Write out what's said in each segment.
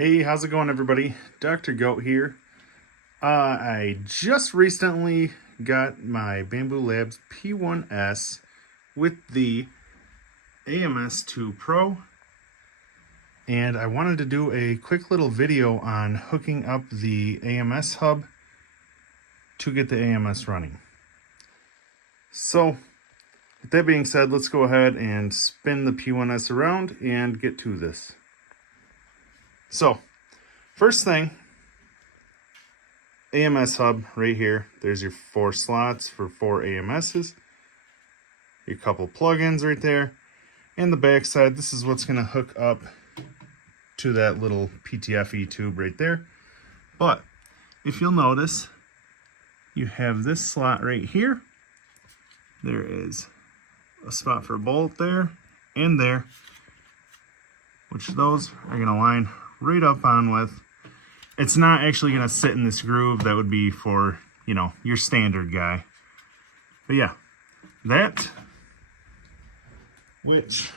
Hey, how's it going, everybody? Dr. Goat here. I just recently got my Bambu Lab P1S with the AMS2 Pro, and I wanted to do a quick little video on hooking up the AMS hub to get the AMS running. So, with that being said, let's go ahead and spin the P1S around and get to this. So, first thing, AMS hub right here. There's your 4 slots for 4 AMSs. Your couple plugins right there. And the back side, this is what's going to hook up to that little PTFE tube right there. But if you'll notice, you have this slot right here. There is a spot for a bolt there and there, which those are going to line right up on with. It's not actually going to sit in this groove. That would be for, you know, your standard guy. But yeah, that, which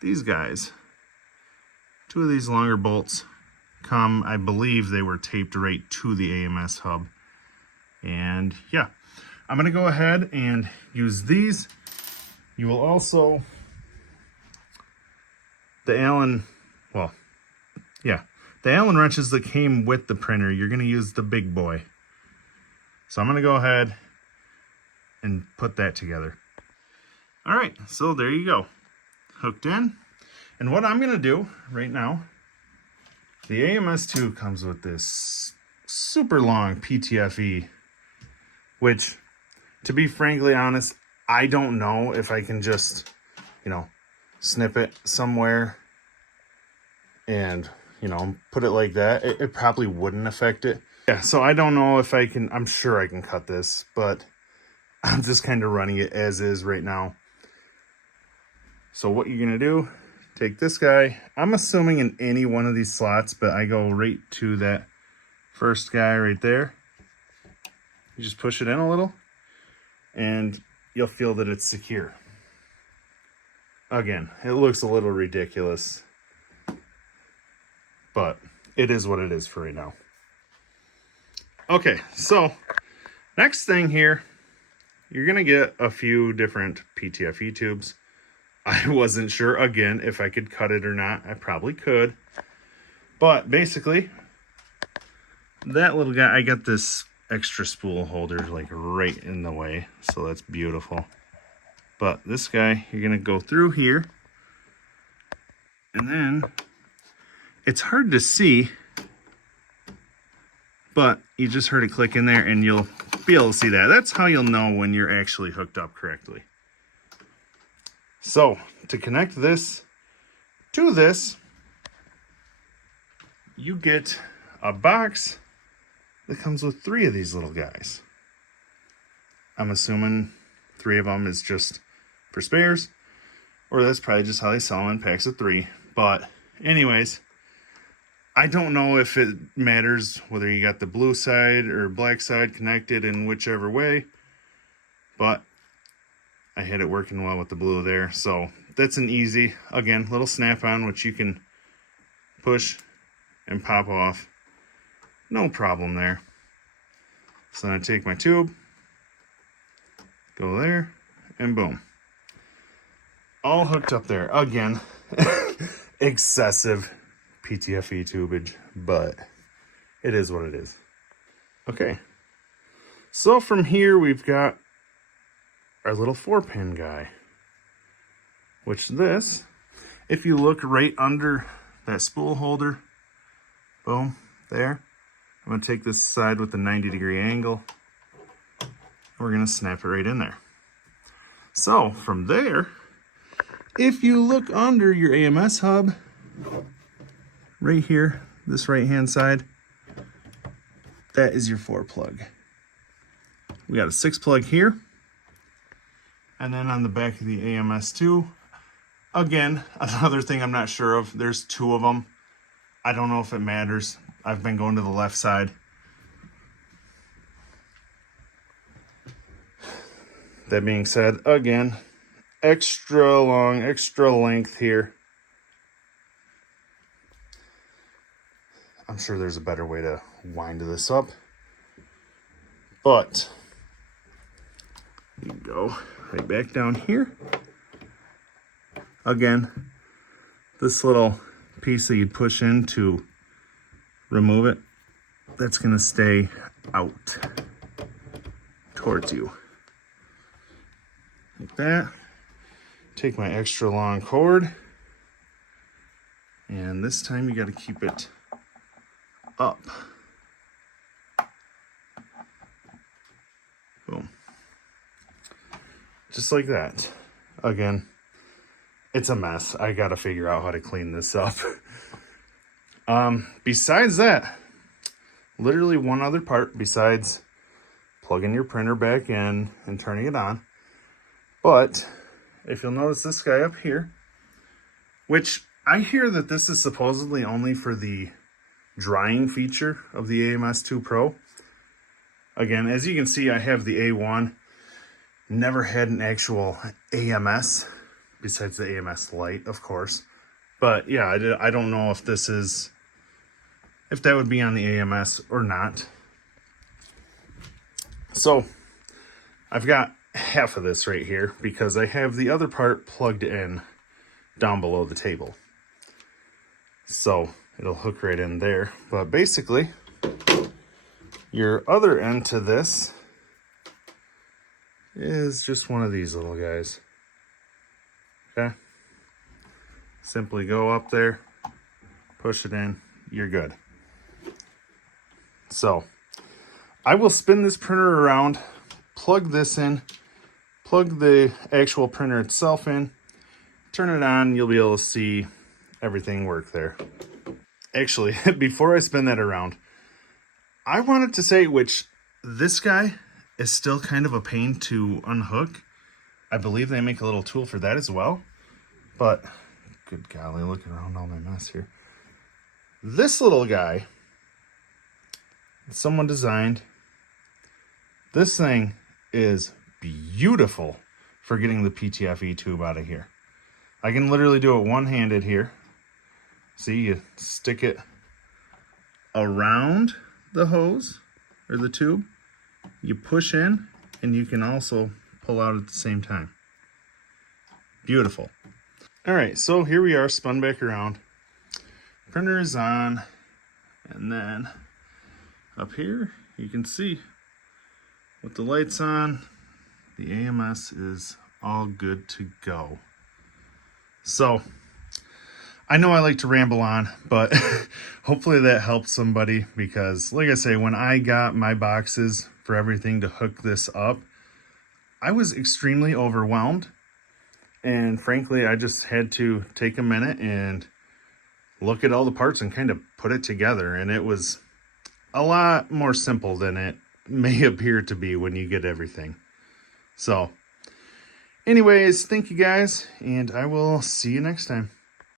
these guys, 2 of these longer bolts come, I believe they were taped right to the AMS hub. And yeah, I'm going to go ahead and use these. You will also, the Allen wrenches that came with the printer, you're going to use the big boy. So I'm going to go ahead and put that together. All right, so there you go, hooked in. And what I'm going to do right now, the AMS2 comes with this super long PTFE, which, to be frankly honest, I don't know if I can just, you know, snip it somewhere and, you know, put it like that. It probably wouldn't affect it. Yeah, so I don't know if I can, I'm sure I can cut this, but I'm just kind of running it as is right now. So what you're gonna do, take this guy, I'm assuming in any one of these slots, but I go right to that first guy right there. You just push it in a little and you'll feel that it's secure. Again, it looks a little ridiculous, but it is what it is for right now. Okay, so next thing here, you're gonna get a few different PTFE tubes. I wasn't sure, again, if I could cut it or not. I probably could. But basically, that little guy, I got this extra spool holder like right in the way, so that's beautiful. But this guy, you're gonna go through here, and then it's hard to see, but you just heard it click in there and you'll be able to see that. That's how you'll know when you're actually hooked up correctly. So to connect this to this, you get a box that comes with 3 of these little guys. I'm assuming 3 of them is just for spares, or that's probably just how they sell them in packs of 3. But anyways, I don't know if it matters whether you got the blue side or black side connected in whichever way, but I had it working well with the blue there. So that's an easy, again, little snap-on, which you can push and pop off. No problem there. So then I take my tube, go there, and boom. All hooked up there. Again, excessive PTFE tubage, but it is what it is. Okay, so from here we've got our little 4-pin guy, which this, if you look right under that spool holder, boom, there. I'm going to take this side with the 90-degree angle, and we're going to snap it right in there. So from there, if you look under your AMS hub, right here, this right-hand side, that is your 4 plug. We got a 6 plug here. And then on the back of the AMS2, again, another thing I'm not sure of, there's 2 of them. I don't know if it matters. I've been going to the left side. That being said, again, extra long, extra length here. I'm sure there's a better way to wind this up. But you go right back down here. Again, this little piece that you'd push in to remove it, that's going to stay out towards you. Like that. Take my extra long cord, and this time you got to keep it up. Boom. Just like that. Again, it's a mess. I got to figure out how to clean this up. Besides that, literally one other part besides plugging your printer back in and turning it on. But if you'll notice this guy up here, which I hear that this is supposedly only for the drying feature of the AMS 2 Pro. Again, as you can see, I have the A1. Never had an actual AMS, besides the AMS Lite, of course. But yeah, I don't know if this is, if that would be on the AMS or not. So I've got half of this right here because I have the other part plugged in down below the table. So it'll hook right in there. But basically, your other end to this is just one of these little guys. Okay? Simply go up there, push it in, you're good. So I will spin this printer around, plug this in, plug the actual printer itself in, turn it on, you'll be able to see everything work there. Actually, before I spin that around, I wanted to say, which this guy is still kind of a pain to unhook. I believe they make a little tool for that as well. But, good golly, look around all my mess here. This little guy, someone designed. This thing is beautiful for getting the PTFE tube out of here. I can literally do it one-handed here. See, you stick it around the hose or the tube, you push in, and you can also pull out at the same time. Beautiful. All right, so here we are, spun back around. Printer is on, and then up here you can see with the lights on, the AMS is all good to go. So I know I like to ramble on, but hopefully that helps somebody, because like I say, when I got my boxes for everything to hook this up, I was extremely overwhelmed. And frankly, I just had to take a minute and look at all the parts and kind of put it together. And it was a lot more simple than it may appear to be when you get everything. So anyways, thank you guys, and I will see you next time.